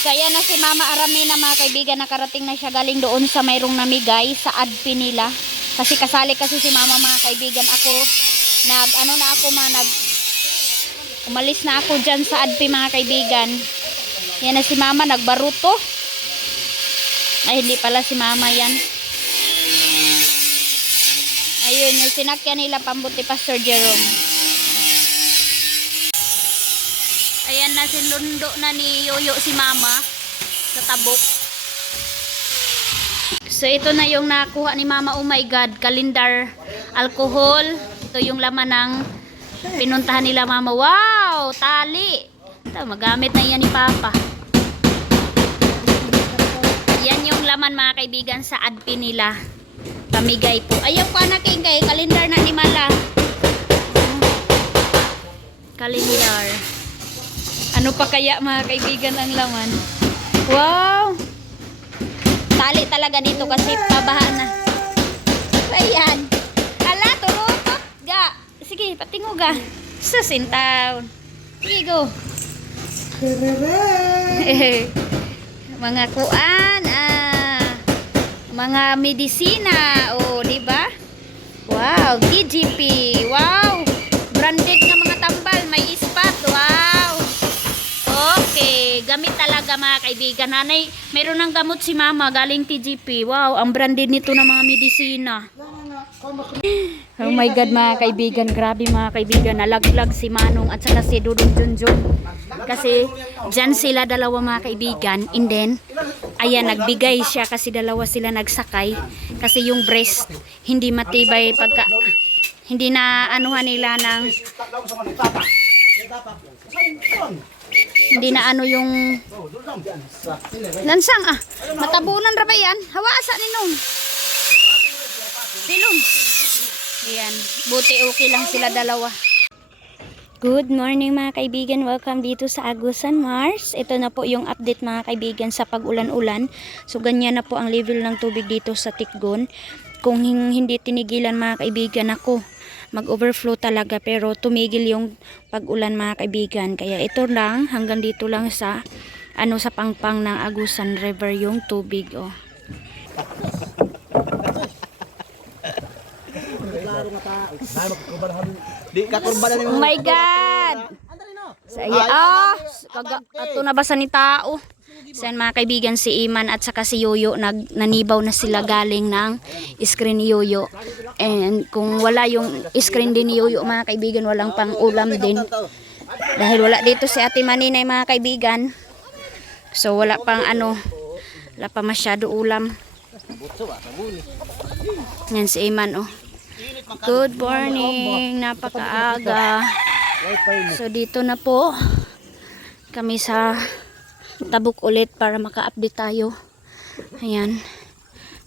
Kaya na si Mama Aramina mga kaibigan, nakarating na siya galing doon sa mayroong namigay sa adpi nila. Kasi kasali kasi si Mama mga kaibigan. Ako, umalis na ako dyan sa adpi mga kaibigan. Yan na si Mama, nagbaruto. Ay, hindi pala si Mama yan. Ayun, yung sinakyan nila pambuti Pastor Jerome. Ayan na, sinundo na ni Yoyo si Mama sa tabok. So, ito na yung nakuha ni Mama. Oh my God, kalendar, alcohol. Ito yung laman ng pinuntahan nila Mama. Wow, tali. Ito, magamit na yan ni Papa. Yan yung laman mga kaibigan sa adpi nila. Pamigay po. Ayaw ko anak kay kalendar na ni Mala. Kalendar. Ano pa kaya mga kaibigan ang laman? Wow! Tali talaga dito kasi pabaha na. Ayan. Ala, turutot. Ga. Sige, patingo ga. Susintaw. Sige, go. Mga kuan, mga medisina, oh, di ba? Wow, GGP. Wow. Branded na mga tambal, may ispat. Wow. Okay, gamit talaga mga kaibigan. Nanay, meron ng gamot si Mama galing TGP. Wow, ang branded nito ng mga medisina. Oh my God mga kaibigan, grabe mga kaibigan, nalaglag si Manong at saka si Dudong Junjun. Kasi dyan sila dalawa mga kaibigan, and then ayan, nagbigay siya kasi dalawa sila nagsakay. Kasi yung breast hindi matibay pagka hindi na anuhan nila ng hindi na ano yung lansang matabunan ra ba yan? Hawasa ni nung silong. Ayan, buti okay lang sila dalawa. Good morning mga kaibigan, welcome dito sa Agusan, Mars. Ito na po yung update mga kaibigan sa pag-ulan-ulan. So ganyan na po ang level ng tubig dito sa Tikgon. Kung hindi tinigilan mga kaibigan, ako mag-overflow talaga, pero tumigil yung pag-ulan mga kaibigan. Kaya ito lang, hanggang dito lang sa sa pangpang ng Agusan River yung tubig. Oh. Oh my God! Ato na basa ni tao. Sen mga kaibigan, si Iman at saka si Yoyo nanibaw na sila galing ng screen ni Yoyo. And kung wala yung screen din ni Yoyo mga kaibigan, walang pang ulam din. Dahil wala dito si Ate Maninay mga kaibigan. So wala pang wala pa masyado ulam. Yan si Iman oh. Good morning, napakaaga. So dito na po kami sa tabok ulit para maka-update tayo. Ayan.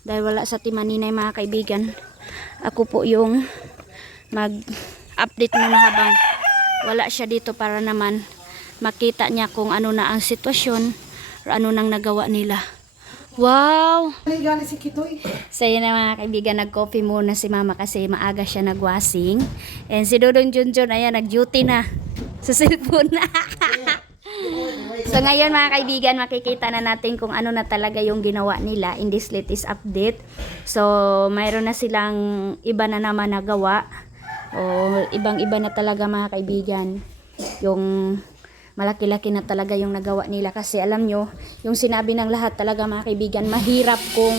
Dahil wala sa Timaninay mga kaibigan, ako po yung mag-update muna habang wala siya dito para naman makita niya kung ano na ang sitwasyon o ano nang nagawa nila. Wow! So yun na mga kaibigan, nag-coffee muna si Mama kasi maaga siya nag-washing. And si Dudong Junjun, ayan, nag-duty na sa cellphone na. So ngayon mga kaibigan, makikita na natin kung ano na talaga yung ginawa nila in this latest update. So mayroon na silang iba na naman nagawa. O ibang-iba na talaga mga kaibigan. Yung malaki-laki na talaga yung nagawa nila. Kasi alam nyo, yung sinabi ng lahat talaga mga kaibigan, mahirap kung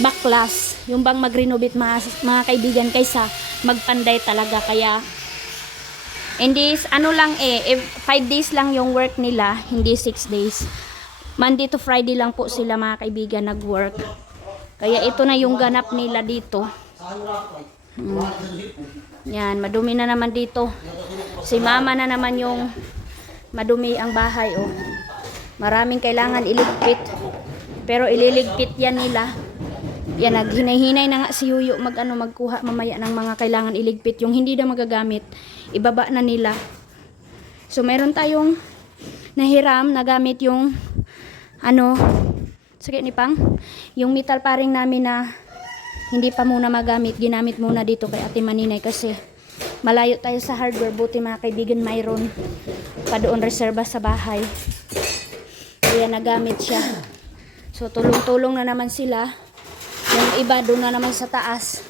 baklas, yung bang mag-renovate mga kaibigan kaysa magpanday talaga. Kaya hindi 5 days lang yung work nila, hindi 6 days. Monday to Friday lang po sila mga kaibigan nag-work. Kaya ito na yung ganap nila dito. Yan, madumi na naman dito. Si Mama na naman yung madumi ang bahay oh. Maraming kailangan iligpit. Pero ililigpit yan nila. Yan, naghinay-hinay na nga si Yuyo magkuha mamaya ng mga kailangan iligpit. Yung hindi na magagamit, ibaba na nila. So meron tayong nahiram na gamit yung sige ni Pang, yung metal paring namin na hindi pa muna magamit, ginamit muna dito kay Ate Maninay kasi malayo tayo sa hardware. Buti mga kaibigan mayroon pa doon reserba sa bahay. Ayan, nagamit siya. So, tulong-tulong na naman sila. Yung iba doon na naman sa taas.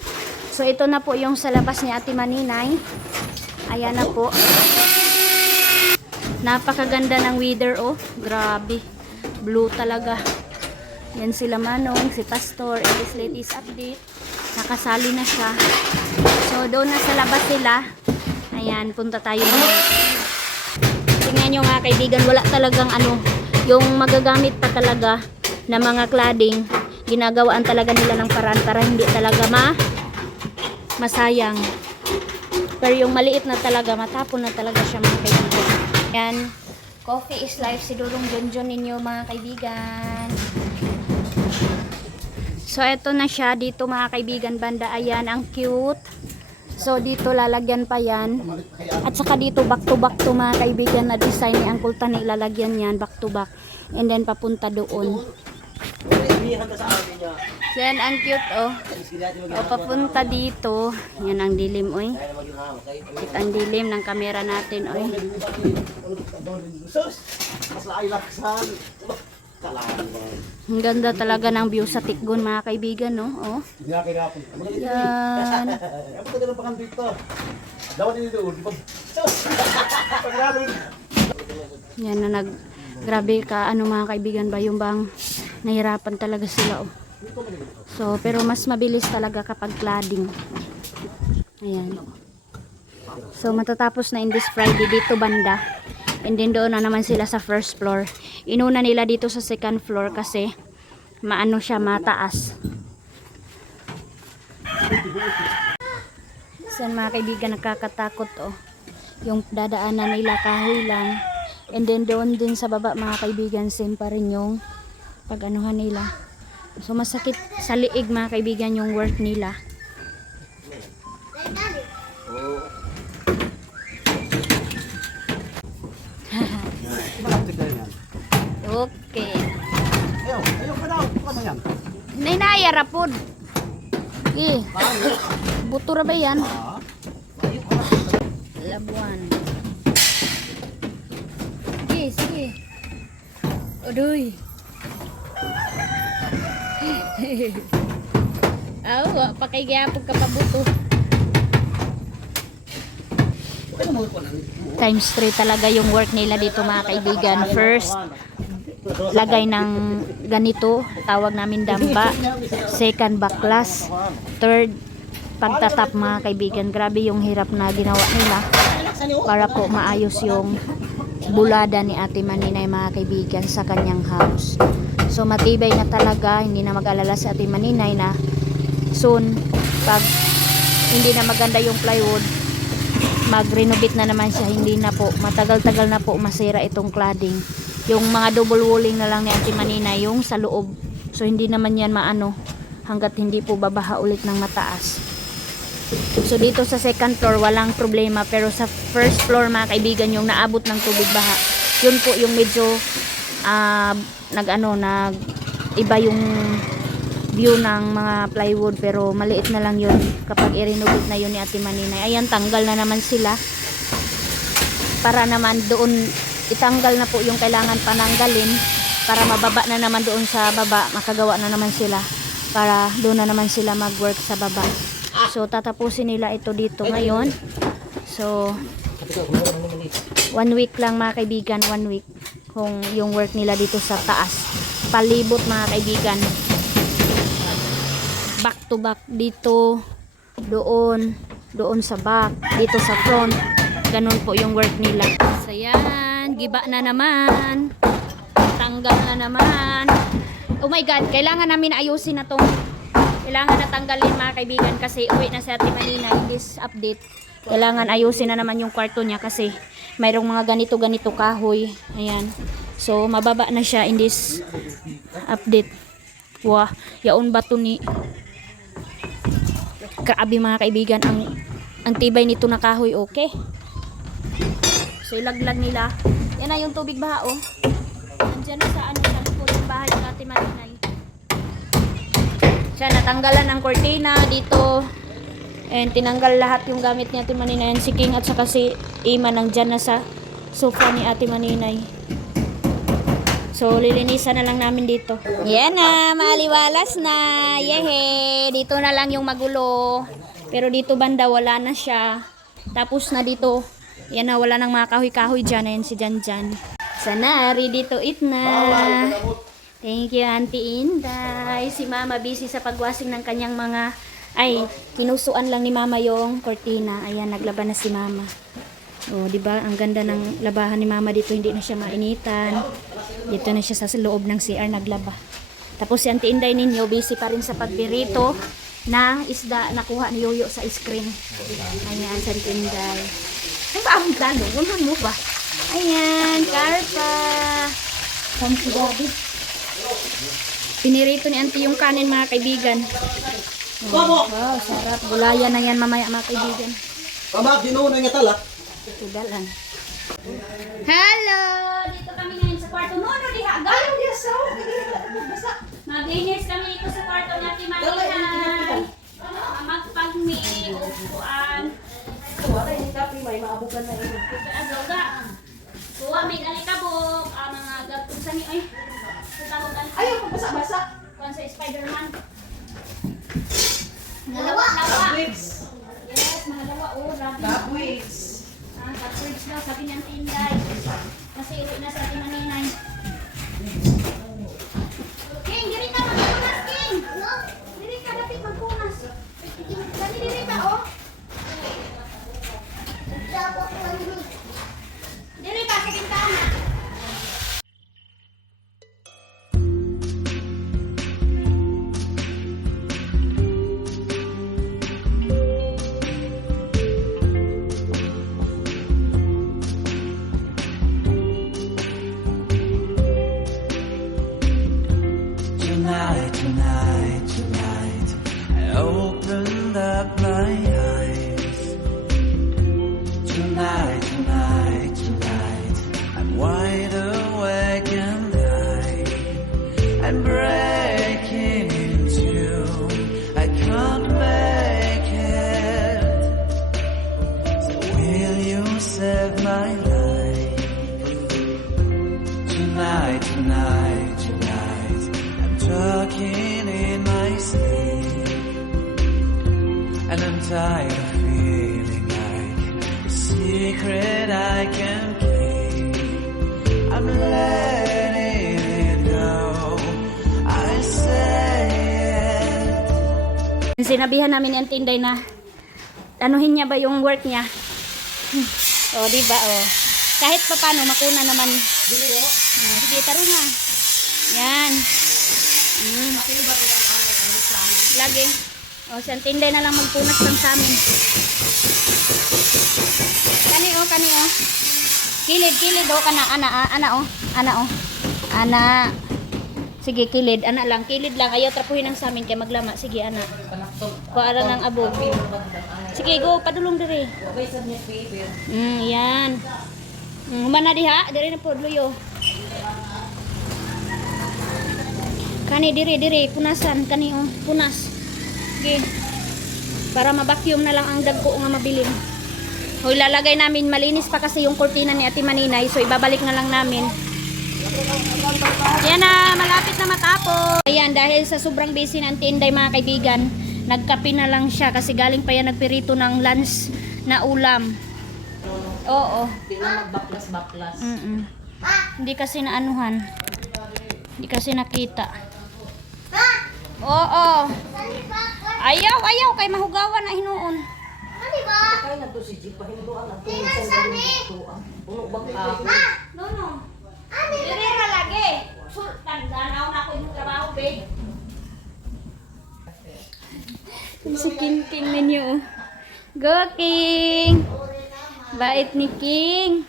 So, ito na po yung sa labas ni Ate Maninay. Ayan na po. Napakaganda ng weather, oh. Grabe. Blue talaga. Yan sila Manong, si Pastor, and this latest update. Nakasali na siya. So, doon na sa labas sila. Ayan, punta tayo ngayon. Tingnan nyo nga kaibigan, wala talagang ano, yung magagamit pa talaga na mga cladding, ginagawaan talaga nila ng paraan para hindi talaga masayang. Pero yung maliit na talaga, matapon na talaga siya mga kaibigan. Yan, coffee is life, si Dulong Junjun ninyo mga kaibigan. So, eto na siya dito mga kaibigan banda. Ayan, ang cute. So, dito lalagyan pa yan. At saka dito back to mga kaibigan na design ni Uncle Tani. Lalagyan yan back to back. And then papunta doon. So, yan ang cute oh. O, papunta dito. Yan ang dilim oy. Kita ang dilim ng kamera natin oy. Ang ganda talaga ng view sa Tikgon mga kaibigan, no? Oh. Yan. Yan na grabe ka ano mga kaibigan ba yung bang nahirapan talaga sila oh. So pero mas mabilis talaga kapag cladding. Ayan. So matatapos na in this Friday dito banda. And then doon na naman sila sa first floor. Inuna nila dito sa second floor kasi maano siya, mataas. Saan mga kaibigan, nakakatakot oh. Yung dadaanan nila kahoy lang. And then doon din sa baba mga kaibigan, same pa rin yung pag-anuhan nila. So masakit sa liig mga kaibigan yung work nila. Okay. Ayaw ka daw. Ano yan? Nainaya rapod. Eh. Buto ra ba yan? Labuan. Sige, sige. Odoy. Aw, pakigyapog ka pa buto. Times 3 talaga yung work nila dito mga kaibigan. First, lagay ng ganito, tawag namin damba. Second, baklas. Third, pagtatap mga kaibigan. Grabe yung hirap na ginawa nila para po maayos yung bulada ni Ate Maninay mga kaibigan sa kanyang house. So matibay na talaga, hindi na mag-alala si Ate Maninay na soon pag hindi na maganda yung plywood, mag-renovate na naman siya. Hindi na po, matagal-tagal na po masira itong cladding. Yung mga double walling na lang ni Ate Maninay yung sa loob. So hindi naman yan maano hanggat hindi po babaha ulit ng mataas. So dito sa second floor walang problema, pero sa first floor mga kaibigan yung naabot ng tubig baha, yun po yung medyo nag iba yung view ng mga plywood, pero maliit na lang yun kapag i-renovate na yun ni Ate Maninay. Ayan, tanggal na naman sila para naman doon itanggal na po yung kailangan pananggalin para mababa na naman doon sa baba, makagawa na naman sila para doon na naman sila mag-work sa baba. So tatapusin nila ito dito ngayon. So 1 week lang mga kaibigan, 1 week kung yung work nila dito sa taas. Palibot mga kaibigan. Back to back dito, doon sa back, dito sa front. Ganun po yung work nila. So yan, giba na naman. Tanggal na naman. Oh my God, kailangan namin ayusin na tong, kailangan na tanggalin mga kaibigan kasi uwi na si Ate Maninay in this update. Kailangan ayusin na naman yung kwarto niya kasi mayroong mga ganito kahoy. Ayan. So mababa na siya in this update. Wah, yaon ba to ni? Grabe mga kaibigan, ang tibay nito na kahoy, okay? So ilaglag nila. Yan na yung tubig baha oh. Nandiyan na sa sa likod ng bahay ng Ate Maninay. Siya natanggalan ng kortina dito. And tinanggal lahat yung gamit ni Ate Maninay. Si King at saka si Ima nandyan na sa sofa ni Ate Maninay. So, lilinisan na lang namin dito. Yan na, maaliwalas na. Yehe, dito na lang yung magulo. Pero dito banda, wala na siya. Tapos na dito, yan na, wala nang mga kahoy-kahoy dyan. Ayan si Janjan. Sana, ready to eat na. Thank you, Auntie Inday. Si Mama busy sa pagwasing ng kanyang mga... Ay, kinusuan lang ni Mama yung cortina. Ayan, naglaban na si Mama. Oh, di ba? Ang ganda ng labahan ni Mama dito, hindi na siya mainitan. Dito na siya sa loob ng CR naglaba. Tapos si Auntie Inday ninyo, busy pa rin sa pagbirito ng isda nakuha ni Yoyo sa ice cream. Ayan, si Auntie Inday. Ay, ba ang dalo? Unan mo ba? Ayan, karpa. Thank you, Daddy. Pinirito ni Auntie yung kanin, mga kaibigan. Oh, wow, sarap. Gulaya na yan mamaya, mga kaibigan. Tama, ginuuna nga tala. Tudalan. Hello! Dito kami ngayon sa kwarto. Nono, diha. Gayong diha sa mag-linis kami dito sa kwarto natin, Marihan. Magpag-meal. Upuan. Wala yung kape, may maabukan na ito. Adoga. Kuha, may alikabok. Mga gagtong sa niyo. Ay, tutawagan. Ayaw, pagbasa-basa. Kuhan sa Spider-Man. Lawa. Wigs. Yes, mga lawa. Oh, rabi. Wigs. Kapurge daw, sabi niyang Tinday. Kasi ilo na sa ating maninay. King, diri ka magpunas, King! No? Diri ka, dapat magpunas. Dali, diri ka, oh. Diri ka, sa bintana. Tonight, I opened up my eyes. Tonight, I'm wide awake and I'm breaking into. I can't make it. So will you save my life? Tonight, I'm talking in my sleep, and I'm tired of feeling like a secret I can keep. I'm letting it go, I say it. Sinabihan namin yung Tinday na anuhin niya ba yung work niya. O, diba, o. Kahit pa paano, makuna naman. Sige, taro na. Yan. Lagi. O, si Tinday na lang magpunas lang sa amin. Kani o. Kilid o, ana. Sige, kilid. Ana lang, kilid lang. Ayaw trapuhin ang sa amin kaya maglama. Sige, ana. Kuara ng abog. Sige, go. Padulong dire. Yan. Humana diha. Dire na po, luyo. Kani dire. Punasan. Kani o. Punas. Sige. Para ma-vacuum na lang ang dagko nga mabilin. O, ilalagay namin. Malinis pa kasi yung kurtina ni Ate Maninay. So, ibabalik na lang namin. Yan na, malapit na matapos. Ayan, dahil sa sobrang busy ng Tinday, mga kaibigan, nagkape na lang siya kasi galing pa yan nagpirito ng lunch na ulam. Oo. Hindi na magbaklas-baklas. Hindi kasi naanuhan. Hindi kasi nakita. Oo. Ayaw kay mahugawan na hinuon. Kaya na to si Jeep, pahinduan ang tuwing sa galing. Puno bang ako? No. Dirira lagi. Tandanaw na ako yung trabaho, babe. Si King ninyo. Go, King! Bait ni King.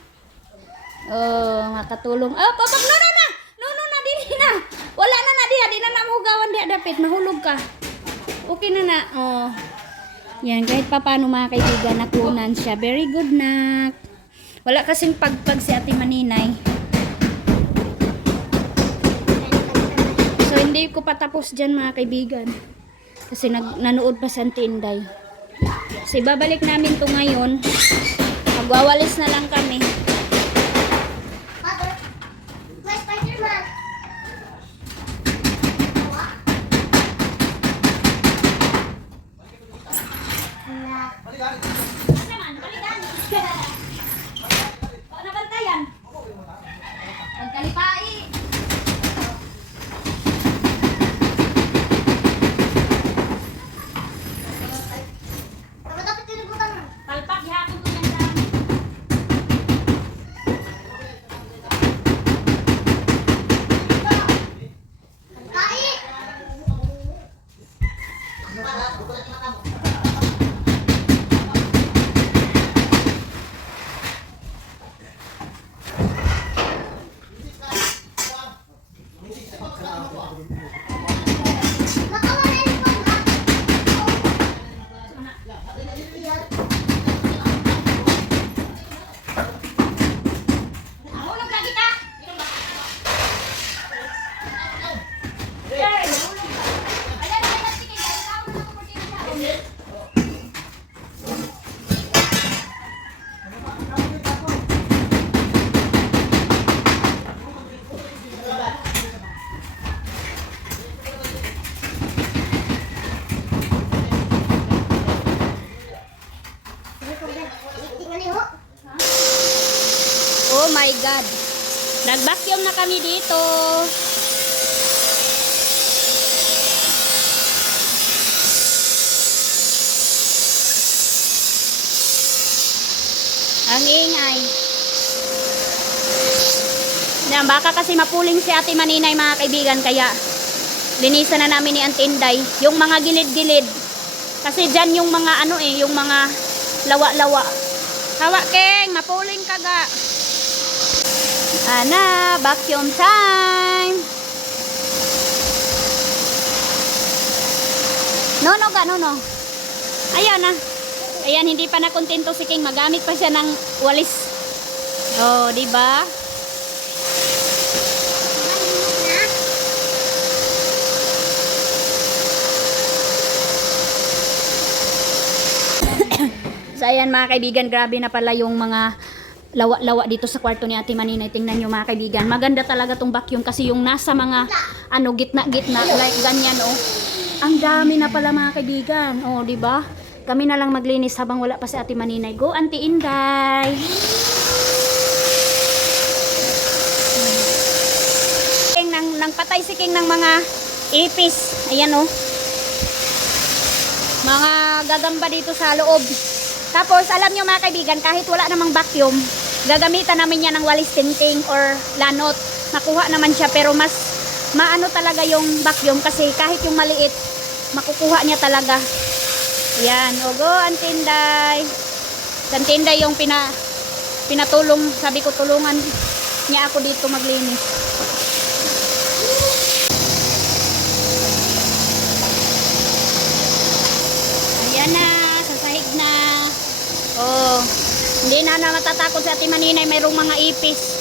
Oh, makatulong. Oh, papag, no na, dili na. Wala na diha, di na mahugawan diha dapit, mahulog ka. Okay na. Oh. Yan, kahit pa paano mga kaibigan, nakunan siya. Very good, nak. Wala kasing pagpag si Ate Maninay. So, hindi ko patapos dyan mga kaibigan. Kasi nanood pa sa Tinday. So, babalik namin to ngayon. Magwawalis na lang kami. Mother, my Spider-Man. Nag-vacuum na kami dito. Ang ingay. Yan, baka kasi mapuling si Ate Maninay mga kaibigan, kaya linisan na namin ni Auntie Inday yung mga gilid-gilid. Kasi dyan yung mga ano yung mga lawa-lawa. Hawa Keng, mapuling ka ga. Ana, vacuum time. No, ga, no. Ayan na. Ayan, hindi pa nakontento si King. Magamit pa siya ng walis. Oh, di ba? So, ayan mga kaibigan, grabe na pala yung mga lawa-lawa dito sa kwarto ni Ate Maninay. Tingnan nyo mga kaibigan. Maganda talaga tong vacuum kasi yung nasa mga gitna-gitna like ganyan Ang dami na pala mga kaibigan. Oh, di ba? Kami na lang maglinis habang wala pa si Ate Maninay. Go, Auntie Inday. Nang patay si King ng mga ipis. Ayan mga gagamba dito sa loob. Tapos, alam nyo mga kaibigan, kahit wala namang vacuum, gagamitan namin yan ng walis tinting or lanot. Makuha naman siya, pero mas maano talaga yung vacuum kasi kahit yung maliit, makukuha niya talaga. Yan, go, Auntie Inday. Auntie Inday yung pinatulong, sabi ko tulungan niya ako dito maglinis. Ayan na, sasahig na. Oh, hindi na matatakot si Ate Maninay, mayroong mga ipis.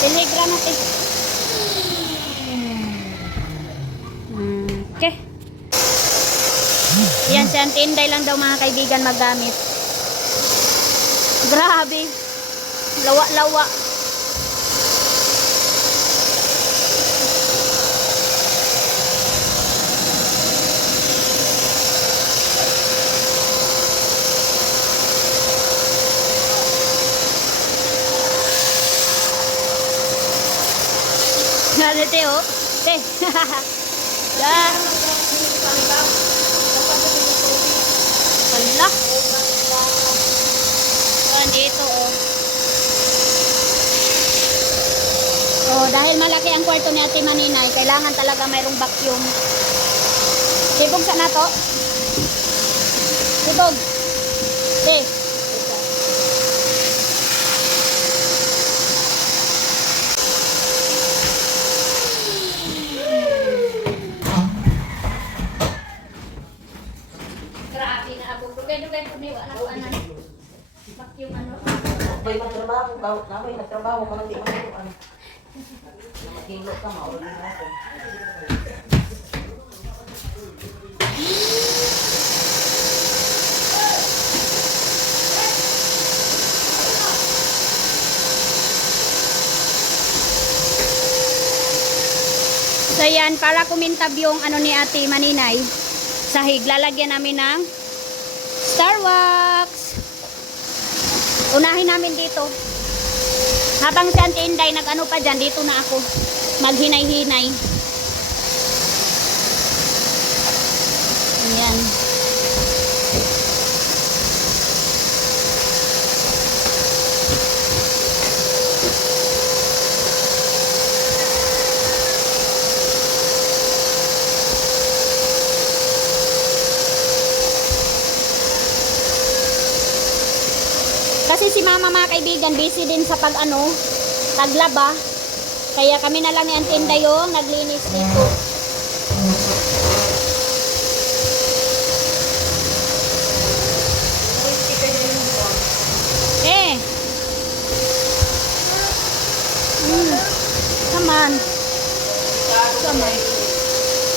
Piligra natin. Okay. Yan, si Auntie Inday lang daw mga kaibigan magamit. Grabe. Lawa-lawa. Ano te Te. Yan. Wala. Yan dito dahil malaki ang kwarto ni Ate Maninay, kailangan talaga mayroong vacuum. Sibog sa nato. Sibog. Te. Dugay-dugay po niyo anak ko anan. Vacuum May nagtrabaho ka lang di matutuan. Makilo ka, maulog na ako. So yan, para kumintab yung ni Ate Maninay, sahig, lalagyan namin ng Star Wax. Unahin namin dito. Habang si Auntie Inday nag-ano pa dyan, dito na ako maghinay-hinay. Ayan. Kasi si mama mga kaibigan, busy din sa taglaba. Kaya kami na lang ni Auntie Inday yung naglinis dito. Come on. Come on.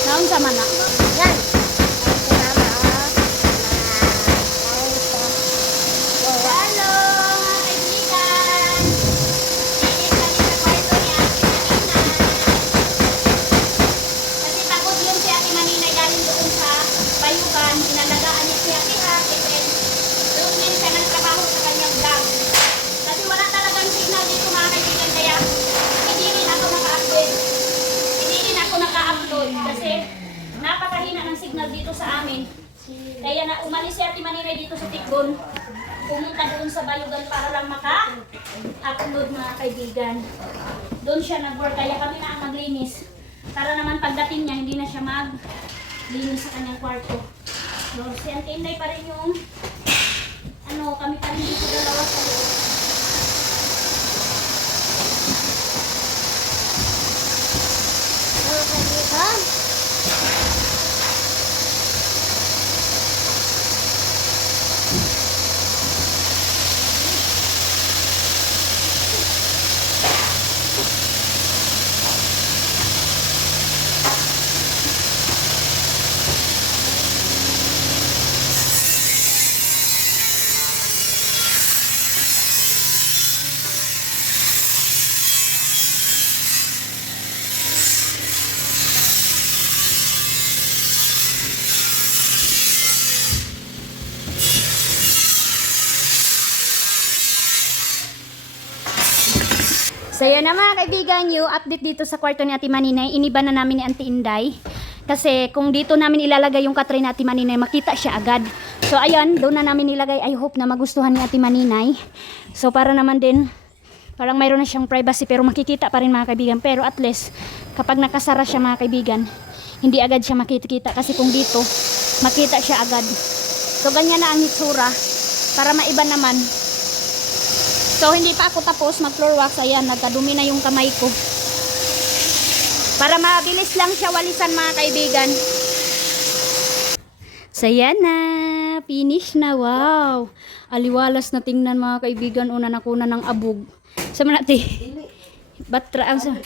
Naon sama na. Yan. Ate bayugan, inalagaan niya siya Hati-Hati, and doon din siya nagtrabaho sa kanyang vlog. Kasi wala talagang signal dito mga kaibigan, kaya hindi rin ako naka-upload. Hindi rin ako naka-upload kasi napakahina ng signal dito sa amin. Kaya na umalis si Ate Maninay dito sa Tikgon. Pumunta doon sa bayugan para lang maka-upload mga kaibigan. Doon siya nag-work, kaya kami na ang maglinis. Para naman pagdating niya, hindi na siya maglinis sa kanyang kwarto. So, si Ate Inday pa rin yung, kami pa rin dito dalawa sa loob. So yun na mga kaibigan, yung update dito sa kwarto ni Ate Maninay, iniba na namin ni Auntie Inday. Kasi kung dito namin ilalagay yung katray ni Ate Maninay, makita siya agad. So ayan, doon na namin nilagay. I hope na magustuhan ni Ate Maninay. So para naman din, parang mayroon na siyang privacy pero makikita pa rin mga kaibigan. Pero at least, kapag nakasara siya mga kaibigan, hindi agad siya makikita. Kasi kung dito, makita siya agad. So ganyan na ang hitsura. Para maiba naman. So, hindi pa ako tapos mag-floor wax. Ayan, nagkadumi na yung kamay ko. Para mabilis lang siya walisan mga kaibigan. So, yan na. Finish na. Wow. Aliwalas na tingnan mga kaibigan. Una na kuna ng abog. Sama natin. Batra ang sa...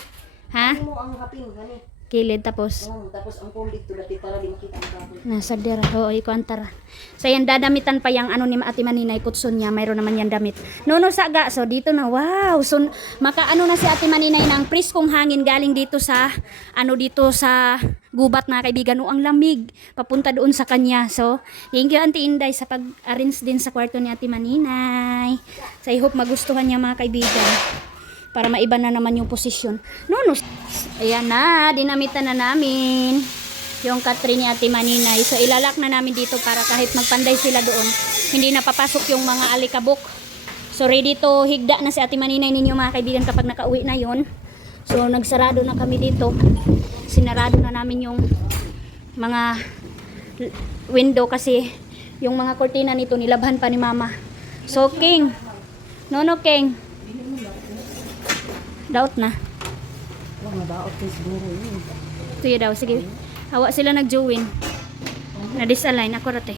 Ha? Mo ang hapin, gani. Kilid tapos. Tapos ang kulit to dati para di makita ang kapon. Nasa dera. Oo, ikuantara. So, yan, dadamitan pa yung ni Ate Maninay kutson niya. Mayroon naman yan damit. Nono saga. So, dito na. Wow. So, makaano na si Ate Maninay ng priskong hangin galing dito sa, dito sa gubat mga kaibigan. O, ang lamig. Papunta doon sa kanya. So, thank you Auntie Inday sa pag-arrange din sa kwarto ni Ate Maninay. So, I hope magustuhan niya mga kaibigan. Para maiba na naman yung posisyon. Nono. Ayan na. Dinamitan na namin yung katri ni Ate Maninay. So, ilalak na namin dito para kahit magpanday sila doon, hindi na papasok yung mga alikabok. So, ready to higda na si Ate Maninay ninyo mga kaibigan kapag nakauwi na yon. So, nagsarado na kami dito. Sinarado na namin yung mga window kasi yung mga kortina nito nilabhan pa ni Mama. So, King. Nono, King. Daot na. Wala mabaot kay siguro yun. Tuyo daw, sige. Hawa sila nag-join. Na-disalign ako rate.